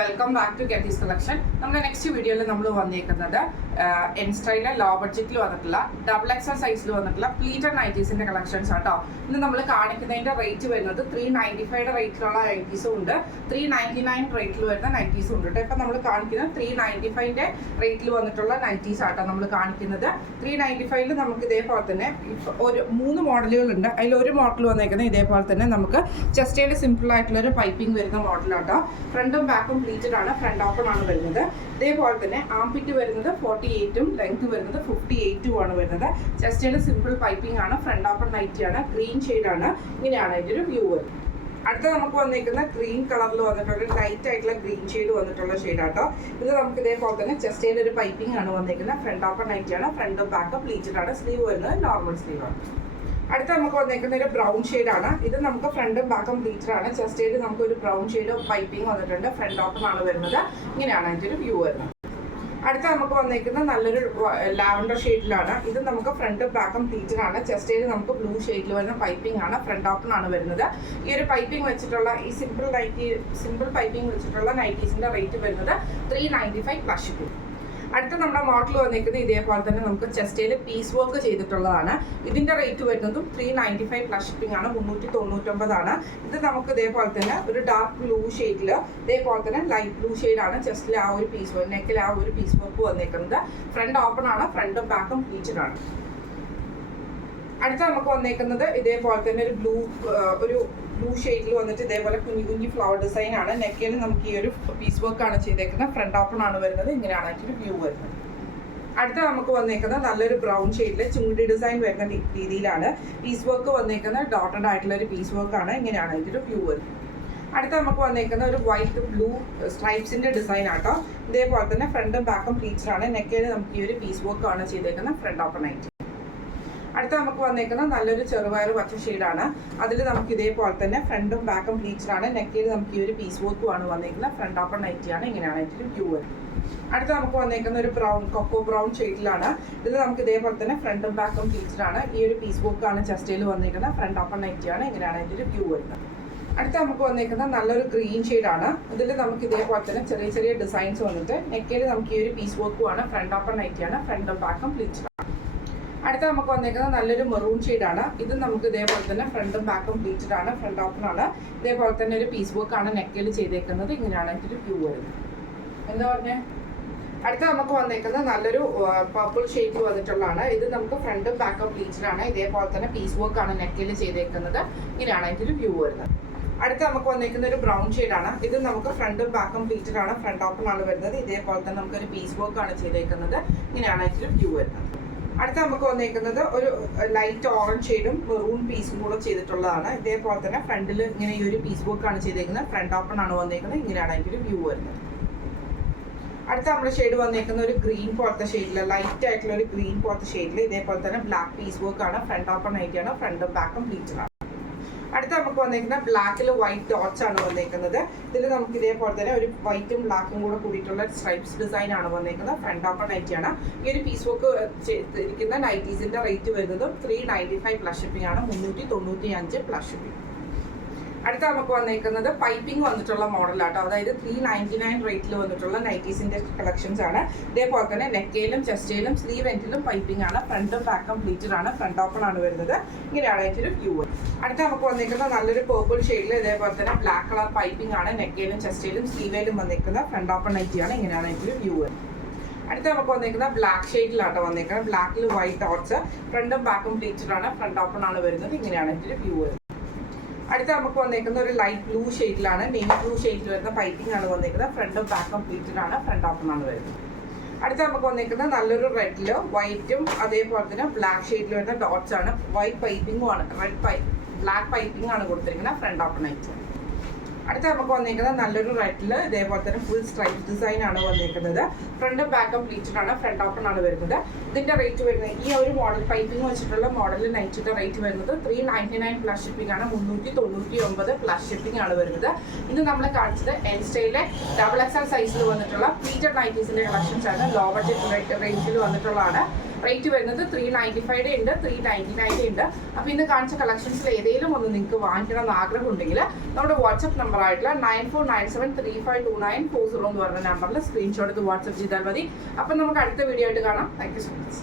Welcome back to Getty's collection. നമ്മുടെ next വീഡിയോയിൽ നമ്മൾ വന്നിരിക്കുന്നത് എൻ സ്റ്റൈലിലെ ലോ ബഡ്ജറ്റിൽ വന്നിട്ടുള്ള ഡബിൾ എക്സൽ സൈസിൽ വന്നിട്ടുള്ള പ്ലീറ്റഡ് നൈറ്റീസിന്റെ കളക്ഷൻസ് ആട്ടോ. ഇന്ന് നമ്മൾ കാണിക്കുന്നതിന്റെ റേറ്റ് വരുന്നത് 395 റേറ്റിലുള്ള നൈറ്റീസും ഉണ്ട്, 399 റേറ്റിൽ വരുന്ന നൈറ്റീസും ഉണ്ട് കേട്ടോ. ഇപ്പം നമ്മൾ കാണിക്കുന്നത് 395 റേറ്റിൽ വന്നിട്ടുള്ള നൈറ്റീസ് ആട്ടോ നമ്മൾ കാണിക്കുന്നത്. 395 നമുക്ക് ഇതേപോലെ തന്നെ ഒരു 3 മോഡലുകളുണ്ട്. അതിലൊരു മോഡൽ വന്നേക്കുന്നത് ഇതേപോലെ തന്നെ നമുക്ക് ചെസ്റ്റേൽ സിമ്പിൾ ആയിട്ടുള്ള ഒരു പൈപ്പിംഗ് വരുന്ന മോഡലാട്ടോ. ഫ്രണ്ടും ബാക്കും പ്ലീറ്റഡ് ആണ്, ഫ്രണ്ട് ഓപ്പൺ ആണ് വരുന്നത്. ഇതേപോലെ തന്നെ ആംപിറ്റ് വരുന്നത് 48ഉം ലെങ്ത് വരുന്നത് 58ഉം ആണ് വരുന്നത്. ചെസ്റ്റേൽ സിമ്പിൾ പൈപ്പിംഗ് ആണ്, ഫ്രണ്ട് ഓപ്പൺ നൈറ്റി ആണ്, ഗ്രീൻ ഷെയ്ഡാണ്. ഇങ്ങനെയാണ് അതിൻ്റെ ഒരു വ്യൂ വരുന്നത്. അടുത്ത നമുക്ക് വന്നിരിക്കുന്ന ഗ്രീൻ കളറിൽ വന്നിട്ടുള്ള ലൈറ്റ് ആയിട്ടുള്ള ഗ്രീൻ ഷെയ്ഡ് വന്നിട്ടുള്ള ഷെയ്ഡാട്ടോ. ഇത് നമുക്ക് ഇതേപോലെ തന്നെ ചെസ്റ്റേൽ ഒരു പൈപ്പിംഗ് ആണ് വന്നിരിക്കുന്നത്, ഫ്രണ്ട് ഓപ്പൺ നൈറ്റി ആണ്, ഫ്രണ്ടും ബാക്കും പ്ലീറ്റഡ് ആണ്. സ്ലീവ് വരുന്നത് നോർമൽ സ്ലീവ് ആണ്. അടുത്ത നമുക്ക് വന്നിരിക്കുന്ന ഒരു ബ്രൗൺ ഷെയ്ഡാണ്. ഇത് നമുക്ക് ഫ്രണ്ടും ബാക്കും പ്ലീറ്റഡ് ആണ്. ചെസ്റ്റേൽ നമുക്ക് ഒരു ബ്രൗൺ ഷെയ്ഡ് പൈപ്പിംഗ് വന്നിട്ടുണ്ട്, ഫ്രണ്ട് ഓപ്പൺ ആണ് വരുന്നത്. ഇങ്ങനെയാണ് അതിൻ്റെ ഒരു വ്യൂ വരുന്നത്. അടുത്ത നമുക്ക് വന്നിരിക്കുന്നത് നല്ലൊരു ലാവൻഡർ ഷെയ്ഡിലാണ്. ഇത് നമുക്ക് ഫ്രണ്ടും ബാക്കും പ്ലീറ്റഡ് ആണ്. ചെസ്റ്റേൽ നമുക്ക് ബ്ലൂ ഷെയ്ഡിൽ വരുന്ന പൈപ്പിംഗ് ആണ്, ഫ്രണ്ട് ഓപ്പൺ ആണ് വരുന്നത്. ഈ ഒരു പൈപ്പിംഗ് വെച്ചിട്ടുള്ള ഈ സിമ്പിൾ പൈപ്പിംഗ് വെച്ചിട്ടുള്ള നൈറ്റീസിന്റെ റേറ്റ് വരുന്നത് 395 പ്ലസ് ഷിപ്പിംഗ്. അടുത്ത നമ്മുടെ മോഡൽ വന്നിരിക്കുന്നത് ഇതേപോലെ തന്നെ നമുക്ക് ചെസ്റ്റേൽ പീസ് വർക്ക് ചെയ്തിട്ടുള്ളതാണ്. ഇതിന്റെ റേറ്റ് വരുന്നതും 395 പ്ലസ് ഷിപ്പിംഗ് ആണ്, 399 ആണ്. ഇത് നമുക്ക് ഇതേപോലെ തന്നെ ഒരു ഡാർക്ക് ബ്ലൂ ഷെയ്ഡിൽ ഇതേപോലെ തന്നെ ലൈറ്റ് ബ്ലൂ ഷെയ്ഡാണ് ചെസ്റ്റിൽ ആ ഒരു പീസ് വർക്ക്, നെക്കിൽ ആ ഒരു പീസ് വർക്ക് വന്നിരിക്കുന്നത്. ഫ്രണ്ട് ഓപ്പൺ ആണ്, ഫ്രണ്ടും ബാക്കും പ്ലീറ്റഡ് ആണ്. അടുത്ത നമുക്ക് വന്നേക്കുന്നത് ഇതേപോലെ തന്നെ ഒരു ബ്ലൂ ഷെയ്ഡിൽ വന്നിട്ട് ഇതേപോലെ കുഞ്ഞു ഫ്ലവർ ഡിസൈൻ ആണ്. നെക്കിൽ നമുക്ക് ഈ ഒരു പീസ് വർക്ക് ആണ് ചെയ്തേക്കുന്നത്, ഫ്രണ്ട് ഓപ്പൺ ആണ് വരുന്നത്. ഇങ്ങനെയാണ് അതിൻ്റെ വ്യൂ വരുന്നത്. അടുത്ത നമുക്ക് വന്നേക്കുന്നത് നല്ലൊരു ബ്രൗൺ ഷെയ്ഡിൽ ചുണ്ടി ഡിസൈൻ വരുന്ന രീതിയിലാണ് പീസ് വർക്ക് വന്നേക്കുന്നത്. ഡോട്ടഡ് ആയിട്ടുള്ള ഒരു പീസ് വർക്ക് ആണ്. ഇങ്ങനെയാണ് അതിൻ്റെ വ്യൂ വരുന്നത്. അടുത്ത നമുക്ക് വന്നേക്കുന്ന ഒരു വൈറ്റ് ബ്ലൂ സ്ട്രൈപ്സിന്റെ ഡിസൈൻ ആട്ടോ. ഇതേപോലെ തന്നെ ഫ്രണ്ടും ബാക്കും പ്ലീറ്റഡ് ആണ്. നെക്കിൽ നമുക്ക് ഈ ഒരു പീസ് വർക്ക് ആണ് ചെയ്തേക്കുന്നത്, ഫ്രണ്ട് ഓപ്പൺ ആയിട്ട്. അടുത്ത നമുക്ക് വന്നേക്കുന്നത് നല്ലൊരു ചെറുപയർ പച്ച ഷെയ്ഡാണ്. അതിൽ നമുക്ക് ഇതേപോലെ തന്നെ ഫ്രണ്ടും ബാക്കും പ്ലീറ്റഡ് ആണ്. നെക്കിൽ നമുക്ക് ഈ ഒരു പീസ് വർക്കും ആണ് വന്നേക്കുന്നത്, ഫ്രണ്ട് ഓപ്പൺ നൈറ്റിയാണ്. ഇങ്ങനെയാണ് അതിൻ്റെ വ്യൂ വരുന്നത്. അടുത്ത നമുക്ക് വന്നേക്കുന്ന ഒരു കൊക്കോ ബ്രൗൺ ഷെയ്ഡിലാണ്. ഇതിൽ നമുക്ക് ഇതേപോലെ തന്നെ ഫ്രണ്ടും ബാക്കും പ്ലീറ്റഡ് ആണ്. ഈ ഒരു പീസ് വർക്ക് ആണ് ചെസ്റ്റേൽ വന്നേക്കുന്നത്, ഫ്രണ്ട് ഓപ്പൺ നൈറ്റിയാണ്. ഇങ്ങനെയാണ് അതിൻ്റെ വ്യൂ വരുന്നത്. അടുത്ത നമുക്ക് വന്നേക്കുന്നത് നല്ലൊരു ഗ്രീൻ ഷെയ്ഡാണ്. ഇതിൽ നമുക്ക് ഇതേപോലെ തന്നെ ചെറിയ ഡിസൈൻസ് വന്നിട്ട് നെക്കിൽ നമുക്ക് ഈ ഒരു പീസ് വർക്കും ആണ്, ഫ്രണ്ട് ഓപ്പൺ നൈറ്റിയാണ്, ഫ്രണ്ടും ബാക്കും പ്ലീറ്റഡ്. അടുത്ത നമുക്ക് വന്നേക്കുന്നത് നല്ലൊരു മെറൂൺ ഷെയ്ഡാണ്. ഇത് നമുക്ക് ഇതേപോലെ തന്നെ ഫ്രണ്ടും ബാക്കും പ്ലീറ്റഡ് ആണ്, ഫ്രണ്ട് ഓപ്പൺ ആണ്. ഇതേപോലെ തന്നെ ഒരു പീസ് വർക്ക് ആണ് നെക്കിൽ ചെയ്തേക്കുന്നത്. ഇങ്ങനെയാണ് അതിൻ്റെ വ്യൂ വരുന്നത്. എന്താ പറഞ്ഞേ? അടുത്ത നമുക്ക് വന്നേക്കുന്നത് നല്ലൊരു പർപ്പിൾ ഷെയ്ഡ് വന്നിട്ടുള്ളതാണ്. ഇത് നമുക്ക് ഫ്രണ്ടും ബാക്കും പ്ലീറ്റഡ് ആണ്. ഇതേപോലെ തന്നെ പീസ് വർക്ക് ആണ് നെക്കിൽ ചെയ്തേക്കുന്നത്. ഇങ്ങനെയാണ് അതിൻ്റെ വ്യൂ വരുന്നത്. അടുത്ത നമുക്ക് വന്നിരിക്കുന്ന ഒരു ബ്രൗൺ ഷെയ്ഡാണ്. ഇത് നമുക്ക് ഫ്രണ്ടും ബാക്കും പ്ലീറ്റഡ് ആണ്, ഫ്രണ്ട് ഓപ്പൺ ആണ് വരുന്നത്. ഇതേപോലെ തന്നെ നമുക്കൊരു പീസ് വർക്ക് ആണ് ചെയ്തേക്കുന്നത്. ഇങ്ങനെയാണ് അതിൻ്റെ വ്യൂ വരുന്നത്. അടുത്ത നമുക്ക് വന്നിരിക്കുന്നത് ഒരു ലൈറ്റ് ഓറഞ്ച് ഷെയ്ഡും മെറൂൺ പീസും കൂടെ ചെയ്തിട്ടുള്ളതാണ്. ഇതേപോലെ തന്നെ ഫ്രണ്ടിൽ ഇങ്ങനെ ഈ ഒരു പീസ് വർക്ക് ആണ് ചെയ്തേക്കുന്നത്, ഫ്രണ്ട് ഓപ്പൺ ആണ് വന്നിരിക്കുന്നത്. ഇങ്ങനെയാണ് അതിൻ്റെ ഒരു വ്യൂ വരുന്നത്. അടുത്ത നമ്മുടെ ഷെയ്ഡ് വന്നിരിക്കുന്ന ഒരു ഗ്രീൻ പോലത്തെ ഷെയ്ഡിൽ, ലൈറ്റ് ആയിട്ടുള്ള ഒരു ഗ്രീൻ പോലത്തെ ഷെയ്ഡിൽ ഇതേപോലെ തന്നെ ബ്ലാക്ക് പീസ് വർക്ക് ആണ്, ഫ്രണ്ട് ഓപ്പൺ ആയിട്ടാണ്, ഫ്രണ്ടും ബാക്കും പ്ലീറ്റഡ് ആണ്. അടുത്ത നമുക്ക് വന്നിരിക്കുന്ന ബ്ലാക്കിൽ വൈറ്റ് ഡോട്ട്സ് ആണ് വന്നിരിക്കുന്നത്. ഇതിൽ നമുക്ക് ഇതേപോലെ തന്നെ ഒരു വൈറ്റും ബ്ലാക്കും കൂടെ കൂടിയിട്ടുള്ള സ്ട്രൈപ്സ് ഡിസൈൻ ആണ് വന്നിരിക്കുന്നത്, ഫ്രണ്ട് ഓപ്പൺ നൈറ്റിയാണ്. ഈ ഒരു പീസ് വർക്ക് ചെയ്തിരിക്കുന്ന നൈറ്റീസിന്റെ റേറ്റ് വരുന്നത് 395 പ്ലസ് ഷിപ്പിംഗ് ആണ്, 395 പ്ലസ് ഷിപ്പിംഗ്. അടുത്ത നമുക്ക് വന്നിരിക്കുന്നത് പൈപ്പിംഗ് വന്നിട്ടുള്ള മോഡലാട്ടോ. അതായത് 399 റേറ്റിൽ വന്നിട്ടുള്ള നൈറ്റീസിന്റെ കളക്ഷൻസ് ആണ്. ഇതേപോലെ തന്നെ നെക്കയിലും ചെസ്റ്റയിലും സ്ലീവ് എൻഡിലും പൈപ്പിംഗ് ആണ്, ഫ്രണ്ടും ബാക്കും പ്ലീറ്റഡ് ആണ്, ഫ്രണ്ട് ഓപ്പൺ ആണ് വരുന്നത്. ഇങ്ങനെയാണ് അതിൻ്റെ ഒരു വ്യൂ. അടുത്ത നമുക്ക് വന്നിരിക്കുന്നത് നല്ലൊരു പേർപ്പിൾ ഷെയ്ഡിൽ ഇതേപോലെ തന്നെ ബ്ലാക്ക് കളർ പൈപ്പിംഗ് ആണ്. നെക്കയിലും ചെസ്റ്റയിലും സ്ലീവിലും വന്നിരിക്കുന്നത്, ഫ്രണ്ട് ഓപ്പൺ നൈറ്റിയാണ്. ഇങ്ങനെയാണ് അതിൻ്റെ ഒരു വ്യൂ. അടുത്ത നമുക്ക് വന്നിരിക്കുന്ന ബ്ലാക്ക് ഷെയ്ഡിലാട്ടോ വന്നിരിക്കുന്നത്. ബ്ലാക്കിൽ വൈറ്റ് ഡോട്ട്സ്, ഫ്രണ്ടും ബാക്കും പ്ലീറ്റഡ് ആണ്, ഫ്രണ്ട് ഓപ്പൺ ആണ് വരുന്നത്. ഇങ്ങനെയാണ് അതിൻ്റെ ഒരു വ്യൂ. അടുത്ത നമുക്ക് വന്നിരിക്കുന്ന ഒരു ലൈറ്റ് ബ്ലൂ ഷെയ്ഡിലാണ്, നേവി ബ്ലൂ ഷെയ്ഡിൽ വരുന്ന പൈപ്പിംഗ് ആണ് വന്നിരിക്കുന്നത്, ഫ്രണ്ടും ബാക്കും പ്ലീറ്റഡ് ആണ്, ഫ്രണ്ട് ഓപ്പൺ ആണ് വരുന്നത്. അടുത്ത നമുക്ക് വന്നിരിക്കുന്നത് നല്ലൊരു റെഡില് വൈറ്റും അതേപോലെ തന്നെ ബ്ലാക്ക് ഷെയ്ഡിൽ വരുന്ന ഡോട്ട്സ് ആണ്. വൈറ്റ് പൈപ്പിംഗും ആണ്, ബ്ലാക്ക് പൈപ്പിംഗ് ആണ് കൊടുത്തിരിക്കുന്നത്, ഫ്രണ്ട് ഓപ്പൺ ആയിട്ട്. അടുത്ത നമുക്ക് വന്നിരിക്കുന്നത് നല്ലൊരു റെഡിൽ ഇതേപോലെ തന്നെ ഫുൾ സ്ട്രൈപ്പ് ഡിസൈൻ ആണ് വന്നിരിക്കുന്നത്, ഫ്രണ്ടും ബാക്കും പ്ലീറ്റഡ് ആണ്, ഫ്രണ്ട് ഓപ്പൺ ആണ് വരുന്നത്. ഇതിന്റെ റേറ്റ് വരുന്നത് ഈ ഒരു മോഡൽ പൈപ്പിംഗ് വെച്ചിട്ടുള്ള മോഡൽ നൈറ്റിന്റെ റേറ്റ് വരുന്നത് 399 പ്ലസ് ഷിപ്പിംഗ് ആണ്, 399 പ്ലസ് ഷിപ്പിംഗ് ആണ് വരുന്നത്. ഇത് നമ്മൾ കാണിച്ചത് എൻ സ്റ്റൈലിലെ ഡബിൾ എക്സൽ സൈസിൽ വന്നിട്ടുള്ള പ്ലീറ്റഡ് നൈറ്റീസിന്റെ കളക്ഷൻസ് ആണ്. ലോ ബഡ്ജറ്റ് റേഞ്ചിൽ വന്നിട്ടുള്ളതാണ്. റേറ്റ് വരുന്നത് 395 ഉണ്ട്, 399 ഉണ്ട്. അപ്പോൾ ഇന്ന് കാണിച്ച കളക്ഷൻസിൽ ഏതെങ്കിലും ഒന്ന് നിങ്ങൾക്ക് വാങ്ങിക്കണം എന്ന് ആഗ്രഹം ഉണ്ടെങ്കിൽ നമ്മുടെ വാട്സ്ആപ്പ് നമ്പർ ആയിട്ടുള്ള 9497352940 എന്ന് പറഞ്ഞ നമ്പറിൽ സ്ക്രീൻഷോട്ട് എടുത്ത് വാട്സ്ആപ്പ് ചെയ്താൽ മതി. അപ്പം നമുക്ക് അടുത്ത വീഡിയോ ആയിട്ട് കാണാം. Thank you so much.